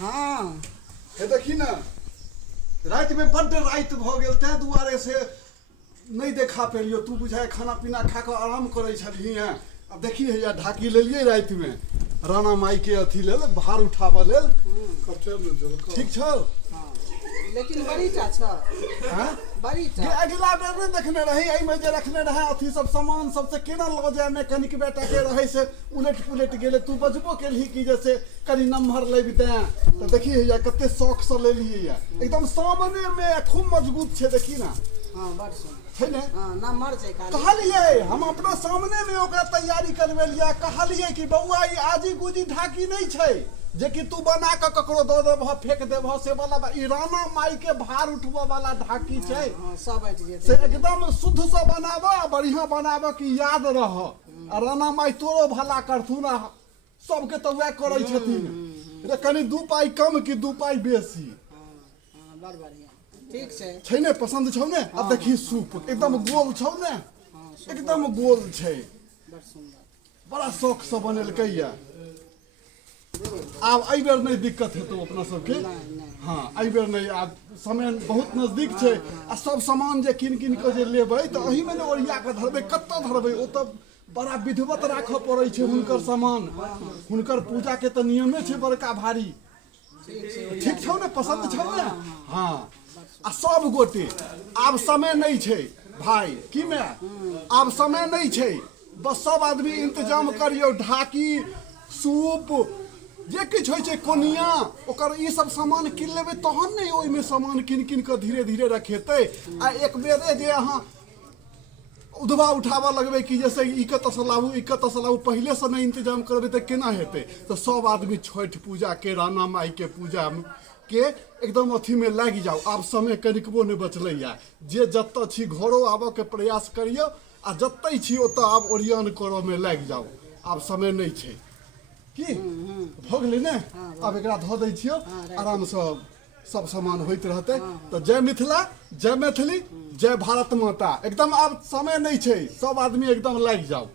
हाँ हे देखी ना रात में बड्ड रात भ गेल तै दुआरे से नहीं देखा पेलियो। तू बुझाए खाना पीना खा कर आराम करे छलही हैं। अब देखी है ढाकी लेलिए रात में राणा माई के अथी लेल भार उठाबऽ लेल। ठीक छौ। हाँ लेकिन बड़ी टा छ। हाँ बड़ी टा ये अगला बेर नहीं देखने रही एहि में जे रखने रहे अथी सब सामान सबसे केना ल जाए मैकेनिक बेटा के रहे से उलट पुलट गेले। तू बजबो केलही कि जैसे कनी नम्हर लेबिते तो देखी है कते शौक से लेलिए या एकदम सामने में खूब मजबूत छे। देखी ना हाँ बड़ सुन है ने हाँ ना मर जाए कहलिए हम अपना सामने में ओकरा तैयारी करवेलिया। कहलिए कि बउआ ई आजी गुजी ढाकी नहीं छै जे कि तू बना के ककरो दऽ देबह फेंक देबह से वाला ई राणा माई के भार उठबऽ वाला ढाकी छै। हाँ सब हट जेतै से एकदम शुद्ध से बनाबऽ बढ़िया बनाबऽ कि याद रह। आ राणा माई तोरो भला करथुन आ सबके तऽ वएह करै छथिन। रे कनी दू पाई कम कि दू पाई बेसी। हाँ बड़ बढ़िया ठीक छै ने पसंद छौ ने। अब देखी सूप एकदम गोल छौ ने एकदम गोल छै बड़ सुंदर बड़ा शौक से बनेलकै या। आब एहि बेर नहीं दिक्कत हेतौ अपना सबके। हाँ एहि बेर नहीं आब समय बहुत नजदीक छै आ सब सामान जे कीन कीन के जे लेबै तऽ एही में ने ओरिया के धरबै। कतऽ धरबै ओ तऽ बड़ा विधिवत राखऽ पड़ै छै हुनकर सामान। हुनकर पूजा के तऽ नियमे छै बड़का भारी। ठीक छौ ने पसंद छौ ने। हाँ आ सब गोटे आब समय नहीं छै भाई की में आब समय नहीं छै। बस सब आदमी इंतजाम करियो ढाकी सूप जे किछु होइ छै कोनिया ओकर ई सब सामान कीन लेबै तहन ने ओहिमे सामान कीन कीन कऽ धीरे धीरे रखेतै। आ एक बेरे जे अहाँ उधवा उठाबऽ लगबै कि जैसे ई के तसलाबू ई के तसलाबू पहले से नहीं इंतजाम करबै तऽ केना हेतै। तो सब आदमी छठ पूजा के राणा माई के पूजा के एकदम अथी में लागि जाओ। आब समय कनिकबो नहीं बचलै या। जे जतऽ छी घरो आबऽ के प्रयास करियौ आ जतै छी ओतऽ आब ओरियान करऽ में लागि जाओ। आब समय नहीं छै की भऽ गेलै ने। आब एकरा धऽ दै छियौ आराम से सब सामान होइत रहते। तो जय मिथिला जय मैथिली जय भारत माता। एकदम आब समय नहीं छै सब आदमी एकदम लागि जाओ।